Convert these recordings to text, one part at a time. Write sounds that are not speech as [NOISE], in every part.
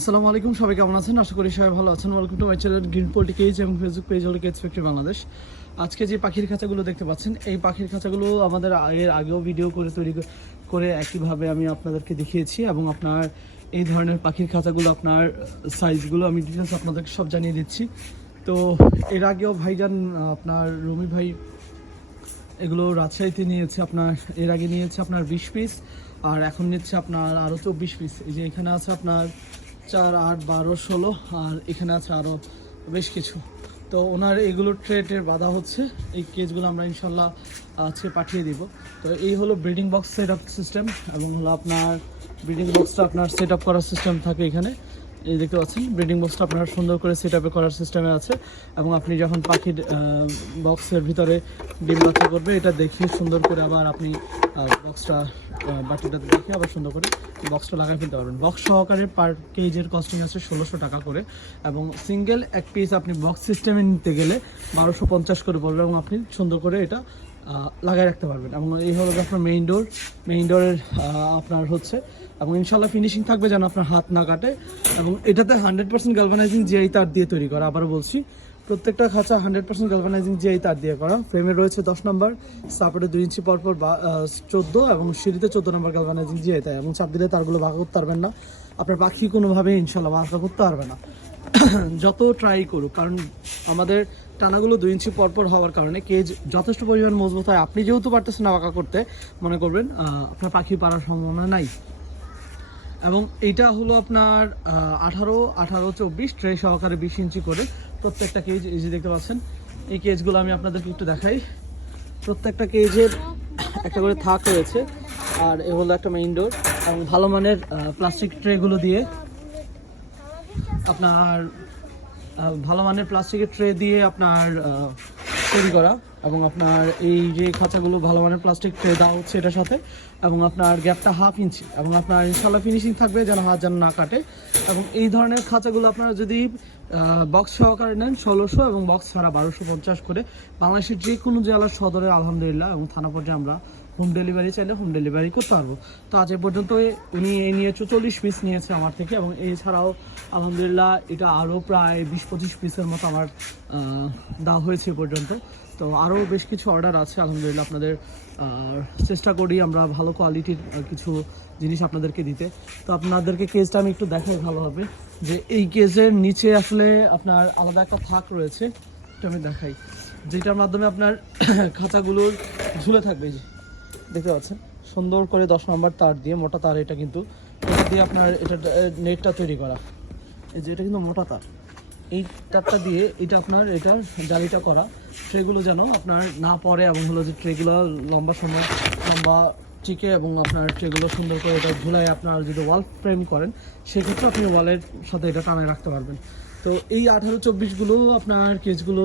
আসসালামু আলাইকুম, সবাই কেমন আছেন? আশা করি সবাই ভালো আছেন। Welcome to my channel green poultry cage এবং ফেসবুক পেজ হলো কেজ ফ্যাক্টরি বাংলাদেশ আজকে যে পাখির খাঁচাগুলো দেখতে পাচ্ছেন, এই পাখির খাঁচাগুলো আমাদের এর আগেও ভিডিও করে তৈরি করে একইভাবে আমি আপনাদেরকে দেখিয়েছি এবং আপনার এই ধরনের পাখির খাঁচাগুলো, আপনার সাইজগুলো আমি ডিটেলস আপনাদেরকে সব জানিয়ে দিচ্ছি। তো এর আগেও ভাইজান, আপনার রুমি ভাই এগুলো রাজশাহীতে নিয়েছে, আপনার এর আগে নিয়েছে আপনার বিশ পিস আর এখন নিচ্ছে আপনার আরও চব্বিশ পিস এই যে এখানে আছে আপনার চার, আট, বারো, ষোলো, আর এখানে আছে আরও বেশ কিছু। তো ওনার এগুলো ট্রেটের বাধা হচ্ছে, এই কেজগুলো আমরা ইনশাল্লাহ আজকে পাঠিয়ে দিব। তো এই হলো breeding box set up system এবং হলো আপনার ব্রিডিং বক্সটা আপনার সেট আপ করার সিস্টেম থাকে এখানে। এই দেখতে পাচ্ছেন ব্রিডিং বক্সটা আপনার সুন্দর করে সেট আপে করার সিস্টেমে আছে এবং আপনি যখন পাখির বক্সের ভিতরে ডিম বাচ্চা করবে, এটা দেখিয়ে সুন্দর করে আবার আপনি বক্সটা বাটিটাতে দেখে আবার সুন্দর করে বক্সটা লাগাই ফেলতে পারবেন। বক্স সহকারে পার কেজের কস্টিং আছে ষোলোশো টাকা করে এবং সিঙ্গেল এক পিস আপনি বক্স সিস্টেমে নিতে গেলে বারোশো পঞ্চাশ করে পড়বে এবং আপনি সুন্দর করে এটা লাগাই রাখতে পারবেন। এবং এই হলো আপনার মেইন ডোর মেইন ডোরের আপনার হচ্ছে। এবং ইনশাল্লাহ ফিনিশিং থাকবে যেন আপনার হাত না কাটে। এবং এটাতে হান্ড্রেড পার্সেন্ট গালভানাইজিং জিআই তার দিয়ে তৈরি করা। আবার বলছি, প্রত্যেকটা খাঁচা হান্ড্রেড পার্সেন্ট গালভানাইজিং জিআই তার দিয়ে করা। ফ্রেমে রয়েছে দশ নম্বর সাপোর্টে দুই ইঞ্চি পরপর বা চোদ্দ এবং সিঁড়িতে চোদ্দ নম্বর গালভানাইজিং জিআই তাই এবং চাপ দিলে তারগুলো ভাগ করতে পারবেন না। আপনার পাখি কোনোভাবে ইনশাল্লাহ ভাগ করতে পারবে না। [COUGHS] যত ট্রাই করুক, কারণ আমাদের টানাগুলো দুই ইঞ্চি পরপর হওয়ার কারণে কেজ যথেষ্ট পরিমাণ মজবুত হয়। আপনি যেহেতু পারতেছেন না বাঁকা করতে, মনে করবেন আপনার পাখি পারার সম্ভাবনা নাই। এবং এইটা হলো আপনার আঠারো আঠারো, চব্বিশ ট্রে সহকারে বিশ ইঞ্চি করে প্রত্যেকটা কেজ এই যে দেখতে পাচ্ছেন, এই কেজগুলো আমি আপনাদেরকে একটু দেখাই। প্রত্যেকটা কেজের একটা করে থাক রয়েছে, আর এ হলো একটা মেইন ডোর এবং ভালো মানের প্লাস্টিক ট্রেগুলো দিয়ে আপনার ভালো মানের প্লাস্টিকের ট্রে দিয়ে আপনার তৈরি করা এবং আপনার এই যে খাঁচাগুলো ভালো মানের প্লাস্টিক ট্রে দেওয়া হচ্ছে এটার সাথে এবং আপনার গ্যাপটা হাফ ইঞ্চি এবং আপনার ইনশাল্লাহ ফিনিশিং থাকবে যেন হাত যেন না কাটে এবং এই ধরনের খাঁচাগুলো আপনারা যদি বক্স সহকারে নেন ষোলোশো এবং বক্স ছাড়া বারোশো পঞ্চাশ করে বাংলাদেশের যে কোনো জেলার সদরে আলহামদুলিল্লাহ এবং থানা পর্যায়ে আমরা হোম ডেলিভারি চাইলে হোম ডেলিভারি করতে পারব। তো আজ এ পর্যন্ত উনি এই নিয়ে চল্লিশ পিস নিয়েছে আমার থেকে এবং এছাড়াও আলহামদুলিল্লাহ এটা আরও প্রায় বিশ পঁচিশ পিসের মতো আমার দেওয়া হয়েছে পর্যন্ত। তো আরও বেশ কিছু অর্ডার আছে, আলহামদুলিল্লাহ আপনাদের চেষ্টা করি আমরা ভালো কোয়ালিটির কিছু জিনিস আপনাদেরকে দিতে। তো আপনাদেরকে কেসটা আমি একটু দেখাই ভালো হবে যে এই কেসের নিচে আসলে আপনার আলাদা একটা থাক রয়েছে। এটা আমি দেখাই। যেটার মাধ্যমে আপনার [CLEARS THROAT] খাঁচাগুলোর ঝুলে থাকবে দেখতে পাচ্ছেন? সুন্দর করে দশ নম্বর তার দিয়ে মোটা তার এটা কিন্তু এটা দিয়ে আপনার এটা নেটটা তৈরি করা। এই যে এটা কিন্তু মোটা তার। এই তারটা দিয়ে এটা আপনার, এটা জালিটা করা। ট্রেগুলো যেন আপনার না পড়ে এবং হলো যে ট্রেগুলো লম্বা সময়, লম্বা টিকে এবং আপনার ট্রেগুলো সুন্দর করে এটা ঝুলাই আপনার যদি ওয়াল ফ্রেম করেন, সেক্ষেত্রে আপনি ওয়ালের সাথে এটা টানায় রাখতে পারবেন। তো এই আঠারো চব্বিশগুলো আপনার কেজগুলো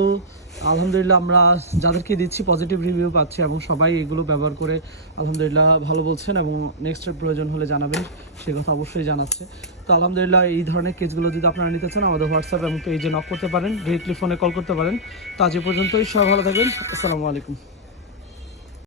আলহামদুলিল্লাহ আমরা যাদেরকে দিচ্ছি পজিটিভ রিভিউ পাচ্ছি এবং সবাই এগুলো ব্যবহার করে আলহামদুলিল্লাহ ভালো বলছেন এবং নেক্সটের প্রয়োজন হলে জানাবেন, সে কথা অবশ্যই জানাচ্ছে। তো আলহামদুলিল্লাহ এই ধরনের কেসগুলো যদি আপনারা নিতে চান, আমাদের হোয়াটসঅ্যাপ এবং পেজে নক করতে পারেন ডিরেক্টলি ফোনে কল করতে পারেন। তা আজ পর্যন্তই, সবাই ভালো থাকবেন। আসসালামু আলাইকুম।